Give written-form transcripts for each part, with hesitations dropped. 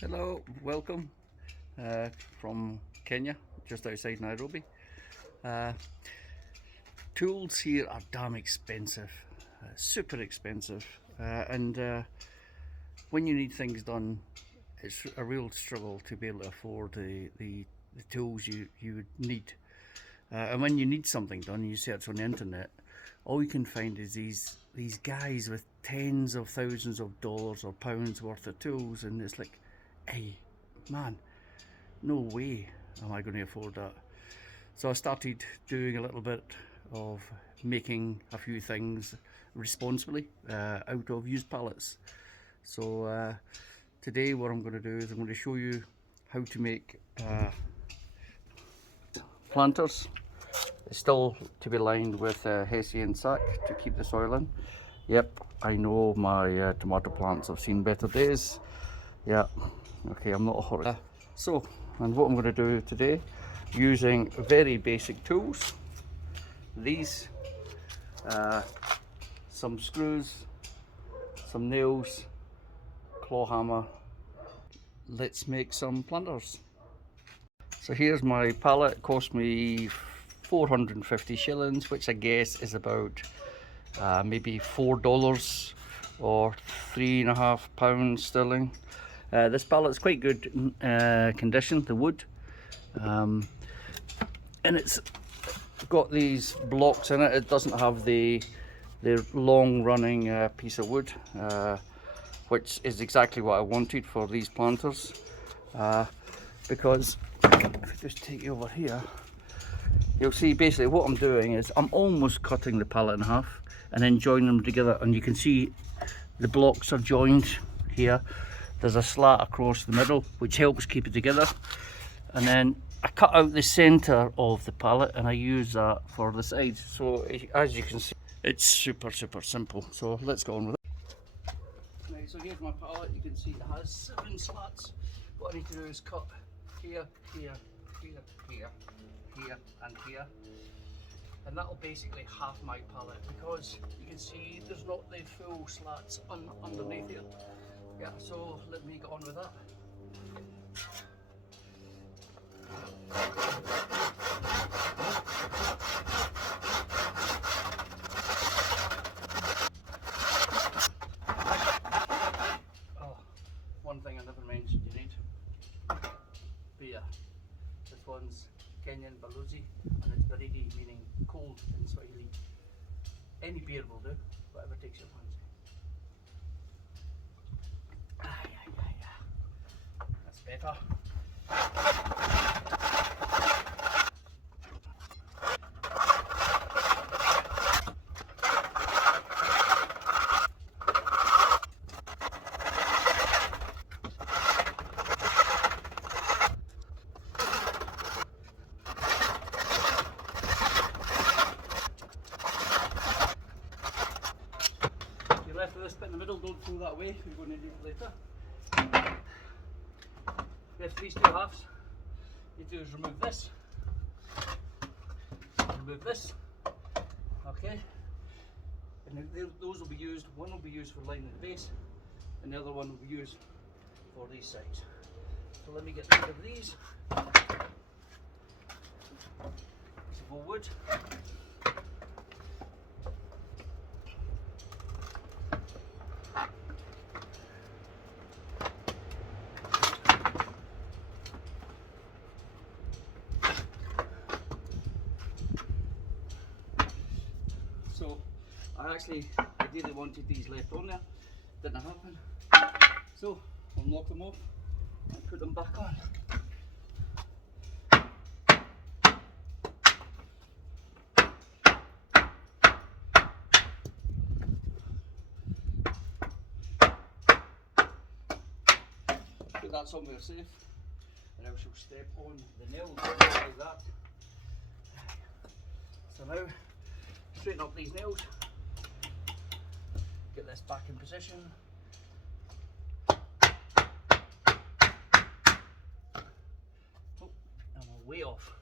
Hello, welcome from Kenya, just outside Nairobi. Uh, Tools here are damn expensive, super expensive, and when you need things done, it's a real struggle to be able to afford the tools you would need. And when you need something done, you search on the internet, all you can find is these guys with tens of thousands of dollars or pounds worth of tools, and it's like, hey, man, no way am I going to afford that. So I started doing a little bit of making a few things responsibly out of used pallets. So today what I'm going to do is I'm going to show you how to make planters. It's still to be lined with Hessian sack to keep the soil in. Yep, I know my tomato plants have seen better days. Yeah, okay, I'm not a horror. And what I'm going to do today, using very basic tools, these, some screws, some nails, claw hammer. Let's make some planters. So here's my pallet. It cost me 450 shillings, which I guess is about maybe $4 or £3.5 sterling. This pallet's quite good condition, the wood, and it's got these blocks in it. It doesn't have the long running piece of wood, which is exactly what I wanted for these planters, because if I just take you over here, you'll see basically what I'm doing is I'm almost cutting the pallet in half and then joining them together, and you can see the blocks are joined here. There's a slat across the middle which helps keep it together, and then I cut out the center of the pallet and I use that for the sides. So as you can see, it's super simple. So let's go on with it. Right, so here's my pallet. You can see it has 7 slats. What I need to do is cut here, here, here, here, here and here, and that'll basically half my pallet, because you can see there's not the full slats underneath here. Yeah, so let me get on with that. Oh, one thing I never mentioned, you need beer. This one's Kenyan Baluzi, and it's baridi, meaning cold in Swahili. Any beer will do, whatever takes your fancy. That's better. You're left with this bit in the middle, don't throw that away, we're going to need it later. We have these 2 halves. You do is remove this, okay, and those will be used. One will be used for lining the base, and the other one will be used for these sides. So let me get rid of these. Piece of old wood. So I ideally wanted these left on there, didn't happen. So I'll knock them off and put them back on. Put that somewhere safe, and I shall step on the nails like that. So now, straighten up these nails, get this back in position. Oh, I'm way off.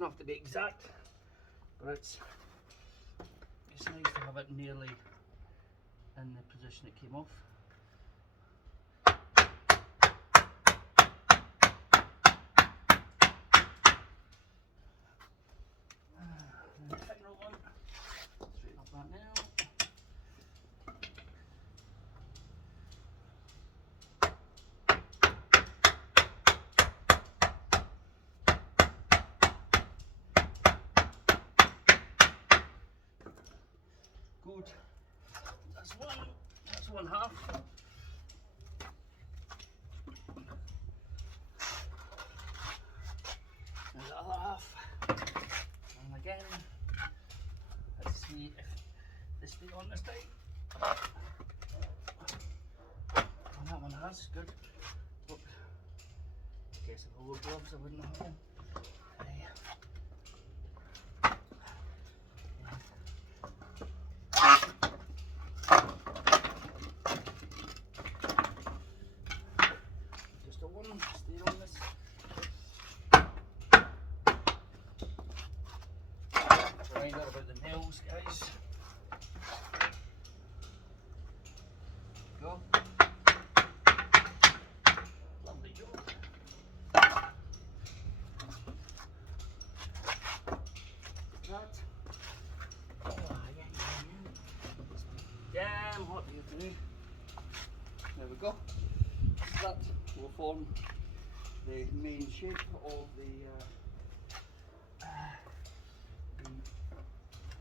doesn't have to be exact, but it's nice to have it nearly in the position it came off. Final one, straighten up that now. Good. That's one half. And the other half. And again, let's see if this thing on this time. And that one has, good. Look. I guess if I wore gloves I wouldn't have them. Just a one, stay on this. Reminder about the nails, guys. Go. Lovely job. That. Oh, damn hot here today. There we go. That will form the main shape of the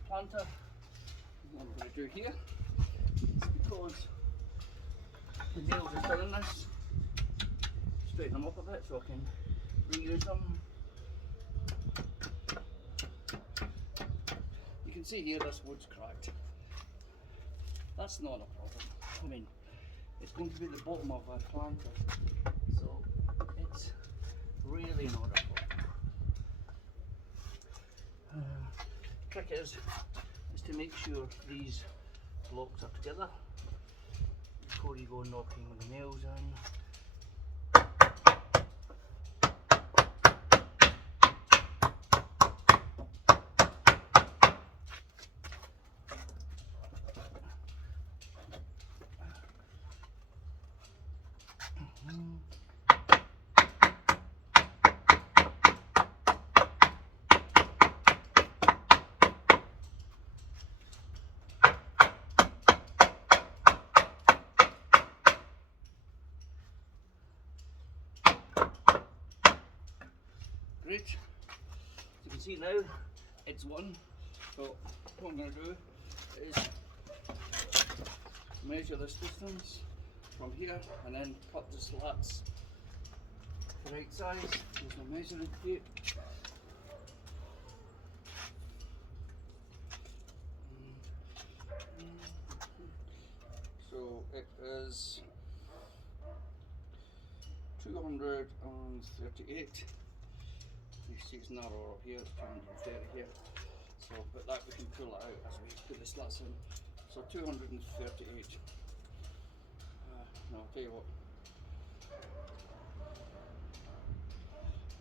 planter. What I'm going to do here is, because the nails are still in this, straighten them up a bit so I can reuse them. You can see here this wood's cracked. That's not a problem. I mean, it's going to be the bottom of a planter, so it's really not a problem. Trick is to make sure these blocks are together before you go knocking the nails in. Great. So you can see now it's one. So what I'm going to do is measure this distance from here and then cut the slats the right size. There's my measuring tape. So it is 238. You see it's narrower up here, it's 230 here. So, but that we can pull it out as we put the slats in. So 238. No, I'll tell you what.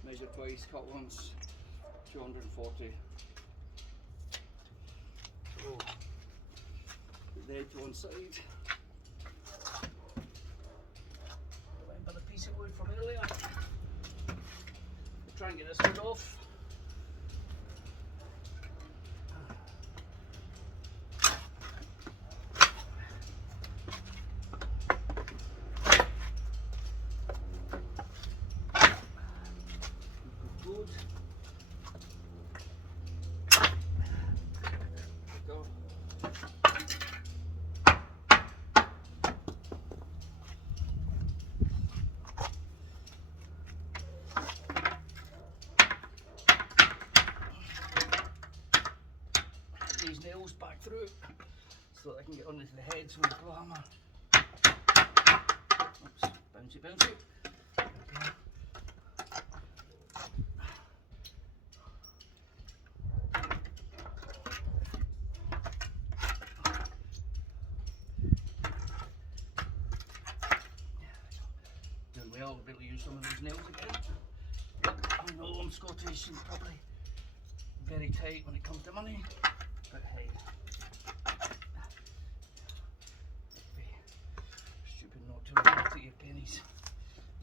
Measure twice, cut once. 240. So, put the edge to one side. Remember the piece of wood from earlier. Try and get this wood off. Good. There we go. These nails back through so that I can get underneath the heads with the claw hammer. Oops, bouncy, bouncy. Okay. Doing well, I'll be able to use some of these nails again. I know I'm Scottish and probably very tight when it comes to money, but hey, it'd be stupid not to look after your pennies.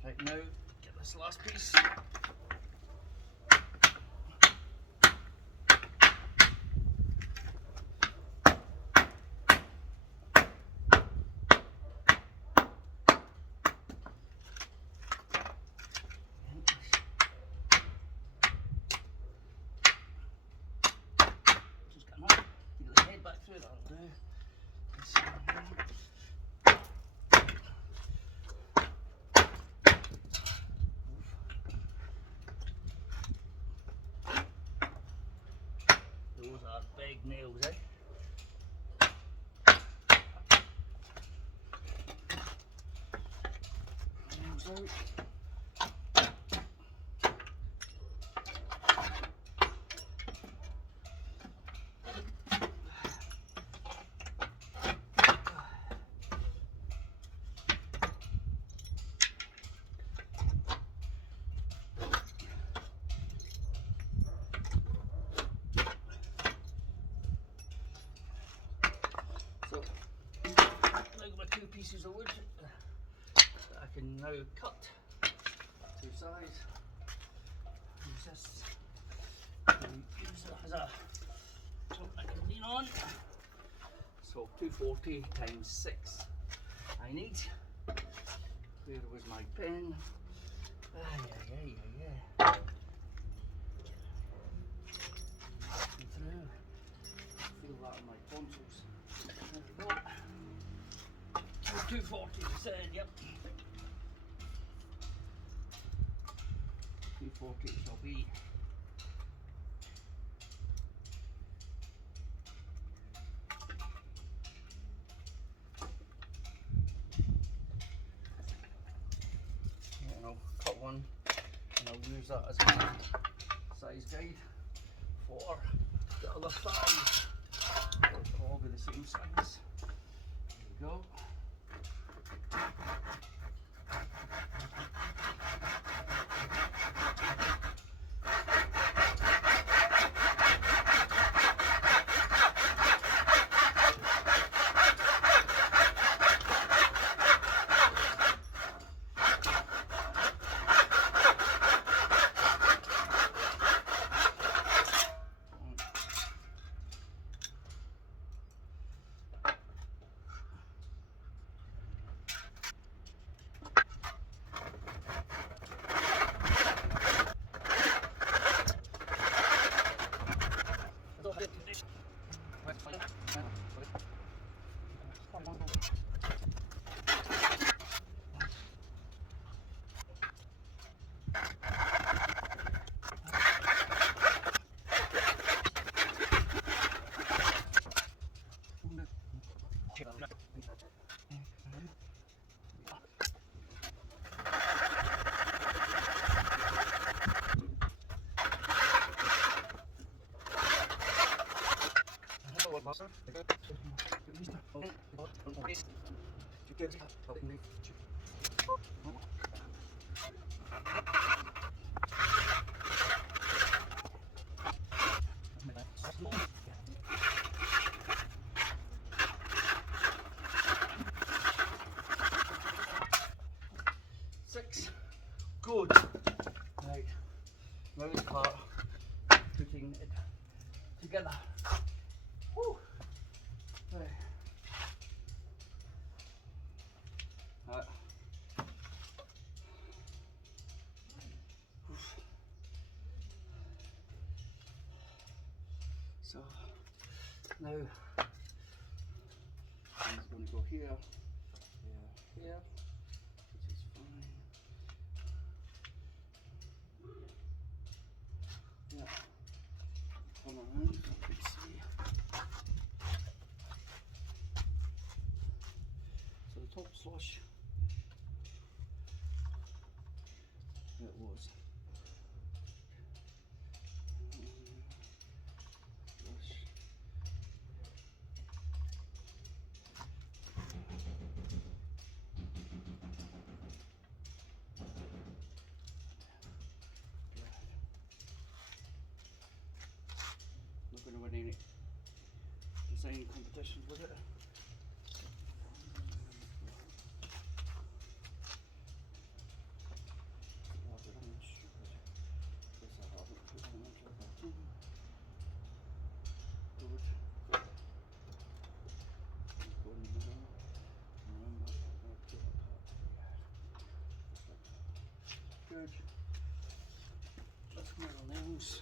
Right, now, get this last piece. Back through, that'll do. Those are big nails, eh? Nails out. So, I've got my 2 pieces of wood that I can now cut to size. Use this to use it as a something I can lean on. So 240 times 6 I need. Where was my pen? Through. Feel that on my tonsils. There we go. 240 we said, yep. 240 it shall be. And I'll cut one and I'll use that as my size guide for the other thighs. They'll all be the same size. There we go. Six. Good. Right. Now the part putting it together. Woo. Right. So now I'm just going to go here, here, which is fine. Yeah, come around so you can see. So the top slush, it was. design competitions with it. Good. Just metal nails.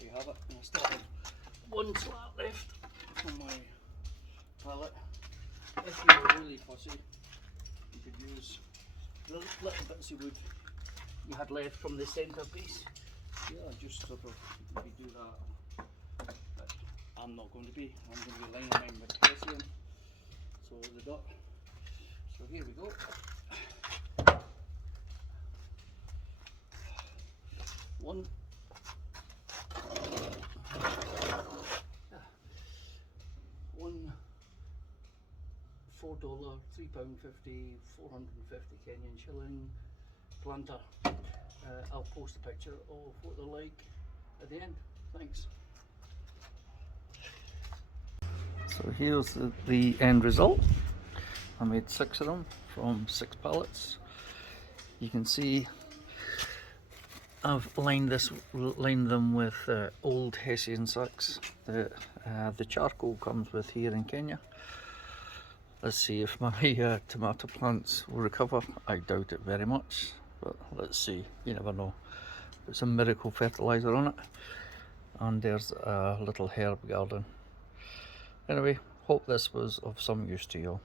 You have it, and I still have one slat left on my pallet. If you were really fussy, you could use the little bits of wood you had left from the centre piece. Yeah, just sort of maybe do that. But I'm not going to be. I'm going to be lining mine with hessian. So the dot. So here we go. One. One $4, £3.50, 450 Kenyan shilling planter. I'll post a picture of what they're like at the end. Thanks. So here's the end result. I made 6 of them from 6 pallets. You can see I've lined them with old hessian sacks that the charcoal comes with here in Kenya. Let's see if my tomato plants will recover. I doubt it very much, but let's see. You never know. Put some miracle fertilizer on it, and there's a little herb garden. Anyway, hope this was of some use to you all.